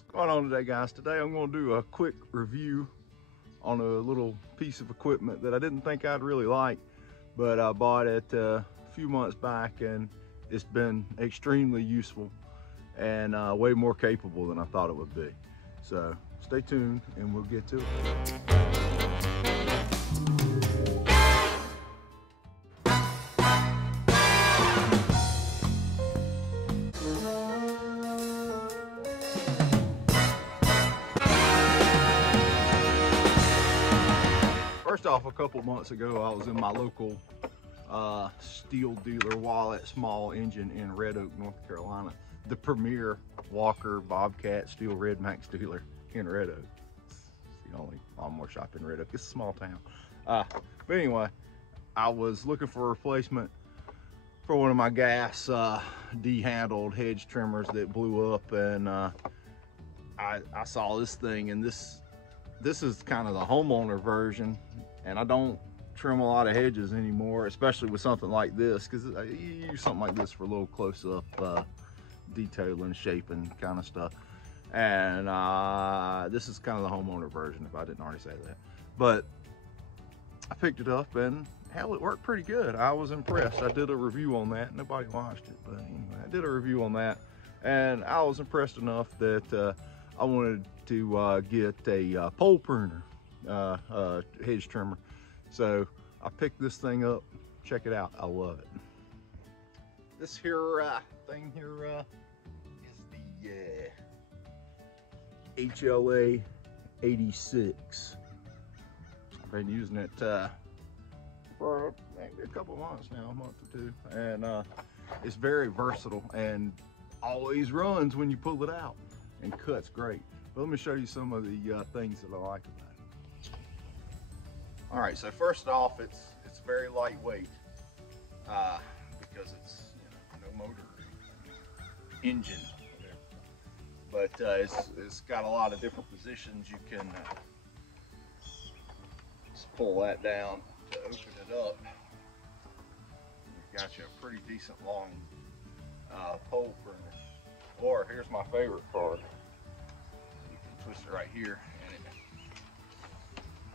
What's going on today, guys? Today I'm going to do a quick review on a little piece of equipment that I didn't think I'd really like, but I bought it a few months back and it's been extremely useful and way more capable than I thought it would be. So stay tuned and we'll get to it. First off, a couple months ago, I was in my local Stihl dealer, Wallet small engine in Red Oak, North Carolina. The premier Walker Bobcat Stihl Red Max dealer in Red Oak. It's the only lawnmower shop in Red Oak. It's a small town. But anyway, I was looking for a replacement for one of my gas D-handled hedge trimmers that blew up, and I saw this thing, and this is kind of the homeowner version, and I don't trim a lot of hedges anymore, especially with something like this, because you use something like this for a little close-up detailing, shaping kind of stuff. And this is kind of the homeowner version, if I didn't already say that. But I picked it up, and hell, it worked pretty good. I was impressed. I did a review on that. Nobody watched it, but anyway, I did a review on that, and I was impressed enough that I wanted to get a pole pruner, hedge trimmer. So I picked this thing up. Check it out. I love it. This here thing here is the HLA 86. I've been using it for maybe a couple months now, a month or two, and it's very versatile and always runs when you pull it out and cuts great. But let me show you some of the things that I like about it. All right, so first off, it's very lightweight because it's, you know, no motor, engine, whatever. But it's got a lot of different positions. You can just pull that down to open it up. You've got you a pretty decent long pole pruner. Or here's my favorite part. You can twist it right here and it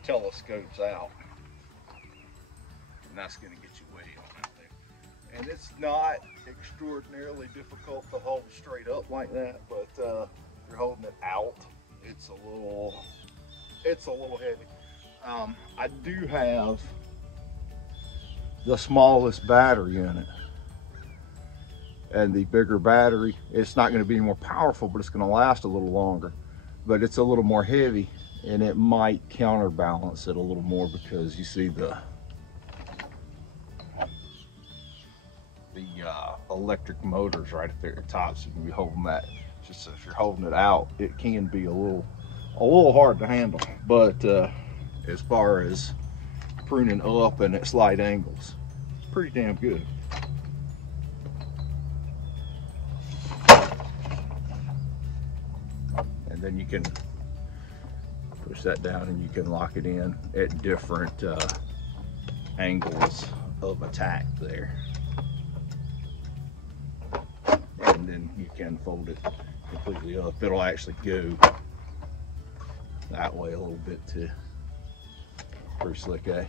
telescopes out. And that's going to get you way on out there. And it's not extraordinarily difficult to hold straight up like that, but if you're holding it out, it's a little heavy. I do have the smallest battery in it. And the bigger battery, it's not going to be more powerful, but it's going to last a little longer. But it's a little more heavy, and it might counterbalance it a little more because you see the electric motors right up there at the top, so you can be holding that. Just if you're holding it out, it can be a little hard to handle. But as far as pruning up and at slight angles, it's pretty damn good. And then you can push that down and you can lock it in at different angles of attack there. And then you can fold it completely up. It'll actually go that way a little bit too. Pretty slick, eh?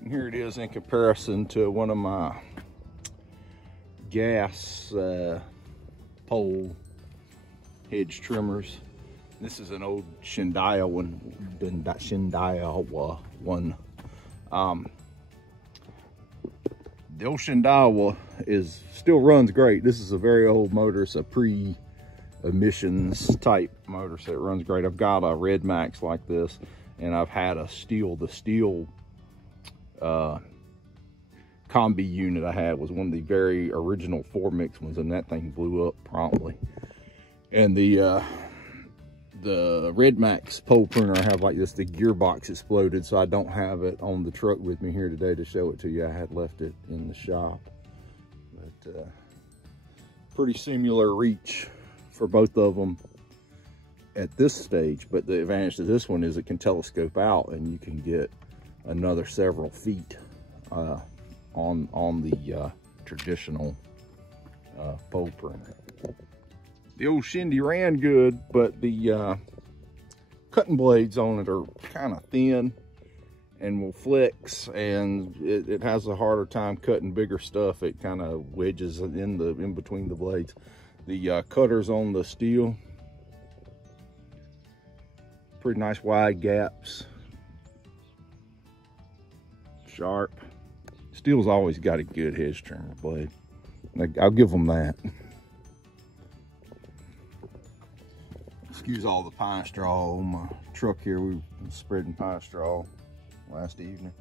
And here it is in comparison to one of my gas pole hedge trimmers. This is an old Stihl one. The old Stihl still runs great. This is a very old motor. It's a pre-emissions type motor, so it runs great. I've got a Red Max like this, and I've had the Stihl combi unit I had was one of the very original 4-mix ones, and that thing blew up promptly. And the Red Max pole pruner I have like this, the gearbox exploded, so I don't have it on the truck with me here today to show it to you. I had left it in the shop. But pretty similar reach for both of them at this stage, but the advantage to this one is it can telescope out and you can get another several feet on the traditional pole primer. The old shindy ran good, but the cutting blades on it are kind of thin and will flex, and it has a harder time cutting bigger stuff. It kind of wedges in between the blades. The cutters on the Stihl, pretty nice wide gaps, sharp. Stihl's always got a good hedge trimmer blade. I'll give them that. Excuse all the pine straw on my truck here. We were spreading pine straw last evening.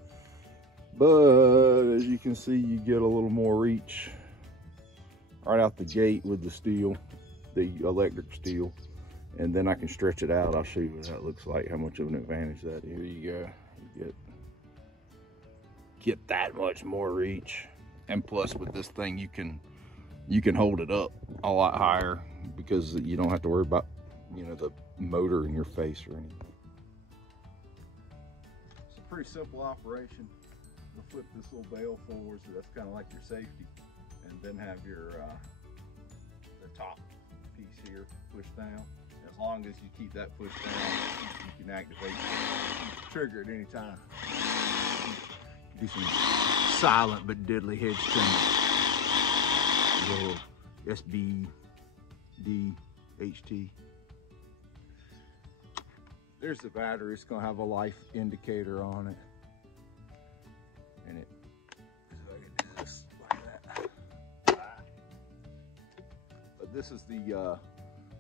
But as you can see, you get a little more reach right out the gate with the Stihl, the electric Stihl. And then I can stretch it out. I'll show you what that looks like, how much of an advantage that is. Here you go. You get that much more reach. And plus with this thing, you can hold it up a lot higher because you don't have to worry about, you know, the motor in your face or anything. It's a pretty simple operation. You'll flip this little bale forward, so that's kind of like your safety, and then have your the top piece here pushed down. As long as you keep that pushed down, you can activate the trigger at any time. Do some silent but deadly hedge trimming. Little SB, D, HT. There's the battery. It's gonna have a life indicator on it. And it, so I can do this like that. But this is the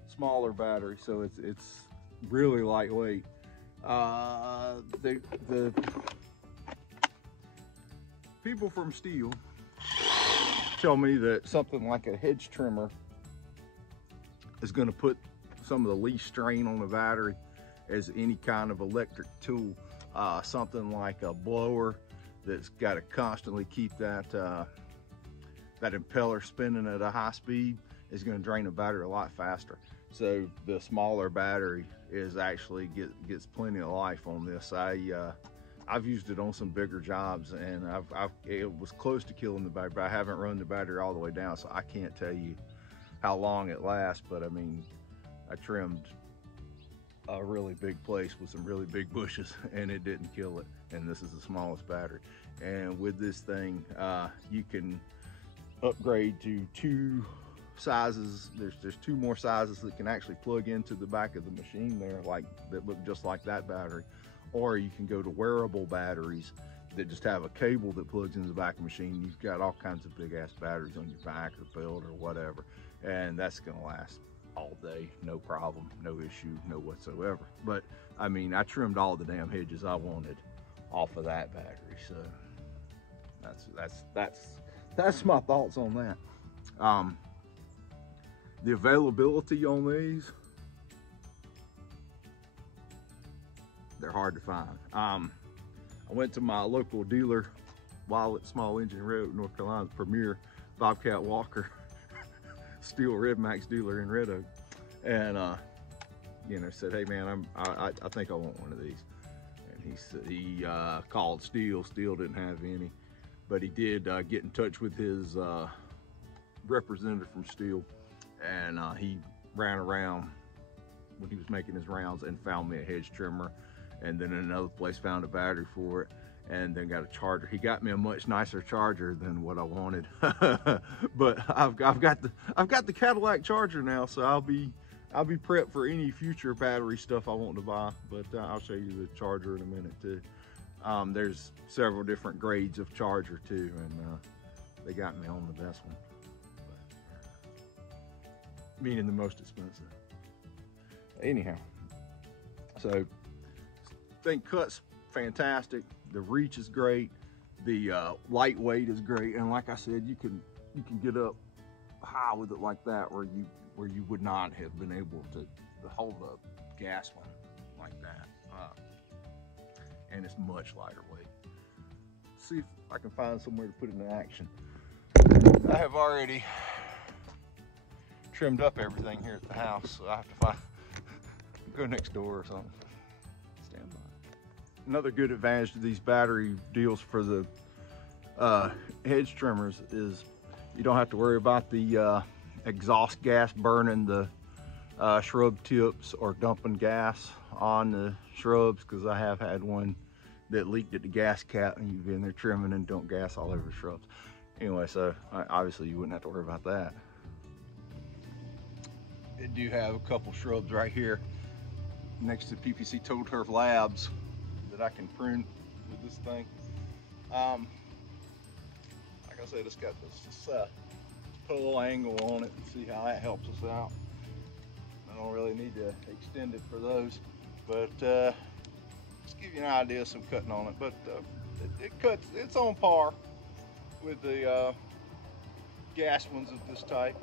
smaller battery, so it's really lightweight. The people from Stihl tell me that something like a hedge trimmer is going to put some of the least strain on the battery as any kind of electric tool. Something like a blower that's got to constantly keep that that impeller spinning at a high speed is going to drain the battery a lot faster. So the smaller battery is actually gets plenty of life on this. I've used it on some bigger jobs, and it was close to killing the battery, but I haven't run the battery all the way down, so I can't tell you how long it lasts. But I mean, I trimmed a really big place with some really big bushes, and it didn't kill it. And this is the smallest battery. And with this thing, you can upgrade to 2 sizes. There's 2 more sizes that can actually plug into the back of the machine there, like that look just like that battery. Or you can go to wearable batteries that just have a cable that plugs into the back of the machine. You've got all kinds of big ass batteries on your back or belt or whatever, and that's gonna last all day, no problem, no issue, no whatsoever. But I mean, I trimmed all the damn hedges I wanted off of that battery, so that's my thoughts on that. The availability on these, they're hard to find. I went to my local dealer, Wallet Small Engine Red Oak, North Carolina, Premier Bobcat Walker Stihl Red Max dealer in Red Oak, and you know, said, hey man, I think I want one of these. And he called Stihl. Stihl didn't have any, but he did get in touch with his representative from Stihl, and he ran around when he was making his rounds and found me a hedge trimmer, and then in another place found a battery for it, and then got a charger. He got me a much nicer charger than what I wanted. But I've got the Cadillac charger now, so I'll be prepped for any future battery stuff I want to buy. But I'll show you the charger in a minute too. There's several different grades of charger too, and they got me on the best one, meaning the most expensive. Anyhow, so thing cuts fantastic. The reach is great. The lightweight is great, and like I said, you can get up high with it like that, where you would not have been able to hold a gas one like that. And it's much lighter weight. See if I can find somewhere to put it into action. I have already trimmed up everything here at the house, so I have to go next door or something. Stand by. Another good advantage to these battery deals for the hedge trimmers is You don't have to worry about the exhaust gas burning the shrub tips or dumping gas on the shrubs, because I have had one that leaked at the gas cap and you've been there trimming and dumped gas all over the shrubs. Anyway, so obviously you wouldn't have to worry about that. I do have a couple shrubs right here next to PPC Total Turf Labs that I can prune with this thing. Like I said, it's got this pull angle on it, and see how that helps us out. I don't really need to extend it for those, but just give you an idea of some cutting on it. But it cuts, it's on par with the gas ones of this type.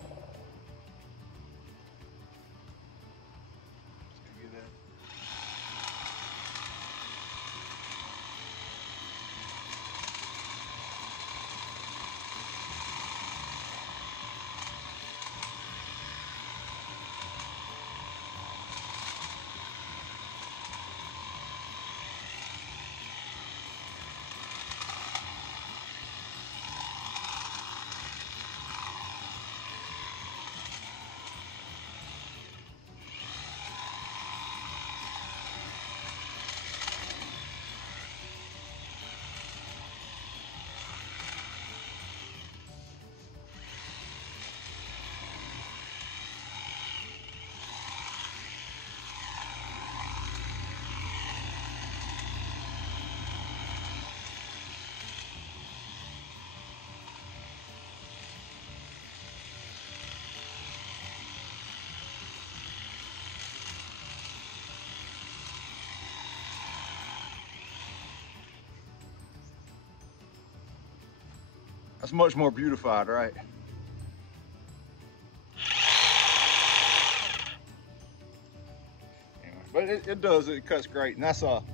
That's much more beautified, right? Anyway, but it does, it cuts great. And that's a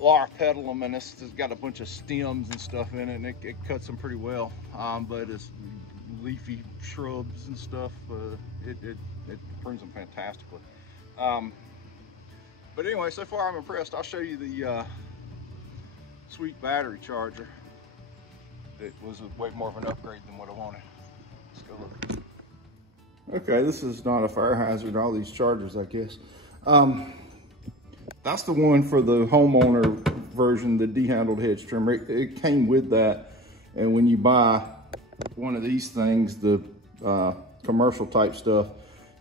Larpedalum, and it's got a bunch of stems and stuff in it, and it cuts them pretty well. But it's leafy shrubs and stuff, it prunes them fantastically. But anyway, so far I'm impressed. I'll show you the sweet battery charger. It was way more of an upgrade than what I wanted. Let's go look. Okay, this is not a fire hazard, all these chargers, I guess. That's the one for the homeowner version, the de-handled hedge trimmer. It came with that, and when you buy one of these things, the commercial type stuff,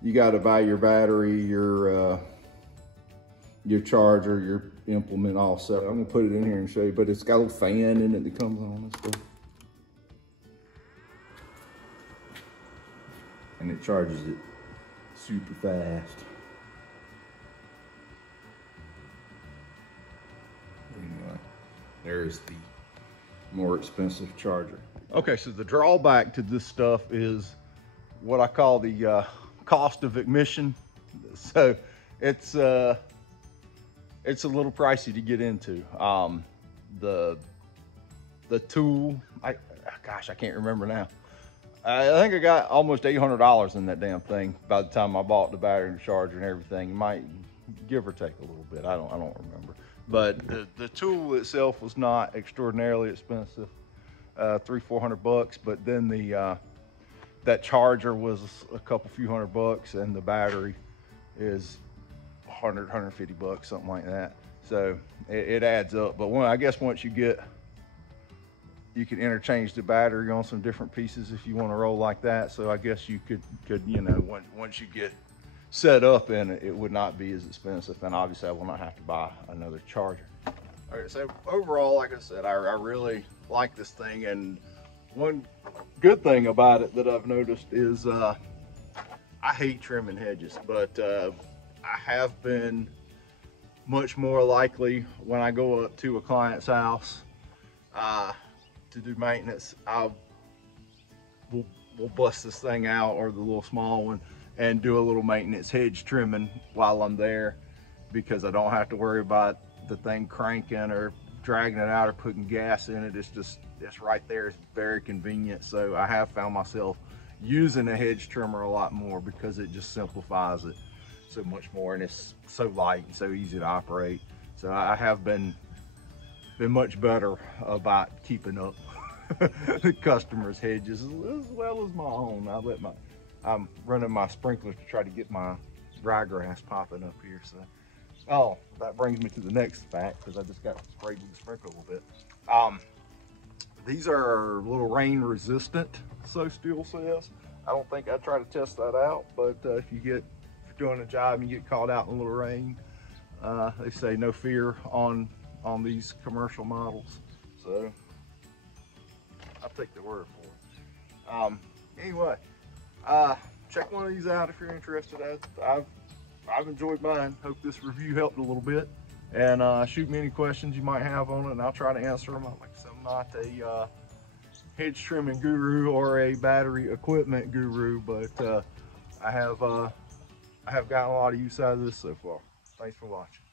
you got to buy your battery, your charger, your implement all set. I'm gonna put it in here and show you, but it's got a little fan in it that comes on and stuff. And it charges it super fast. Anyway, there's the more expensive charger. Okay, so the drawback to this stuff is what I call the cost of admission. So it's a little pricey to get into. The tool, gosh, I can't remember now. I think I got almost $800 in that damn thing by the time I bought the battery and the charger and everything. You might give or take a little bit. I don't remember. But the tool itself was not extraordinarily expensive, $300-400. But then that charger was a few $100, and the battery is $100-150, something like that. So it adds up. But I guess once you can interchange the battery on some different pieces if you want to roll like that. So I guess you could once you get set up in it, it would not be as expensive, and obviously I will not have to buy another charger. All right, so overall, like I said, I really like this thing, and one good thing about it that I've noticed is I hate trimming hedges, but I have been much more likely when I go up to a client's house to do maintenance. We'll bust this thing out, or the little small one, and do a little maintenance hedge trimming while I'm there, because I don't have to worry about the thing cranking or dragging it out or putting gas in it. It's right there. It's very convenient. So I have found myself using a hedge trimmer a lot more because it just simplifies it so much more, and it's so light and so easy to operate. So I have been much better about keeping up the customers' hedges as well as my own. I'm running my sprinklers to try to get my ryegrass popping up here. So, oh, that brings me to the next fact, because I just got sprayed with the sprinkler a little bit. These are a little rain resistant, so Stihl says. I don't think I try to test that out, but if you're doing a job and you get caught out in a little rain, they say no fear on these commercial models. So I'll take the word for it. Anyway, check one of these out if you're interested. I've enjoyed mine. Hope this review helped a little bit. And shoot me any questions you might have on it, and I'll try to answer them. Like I said, I'm not a hedge trimming guru or a battery equipment guru, but I have gotten a lot of use out of this so far. Thanks for watching.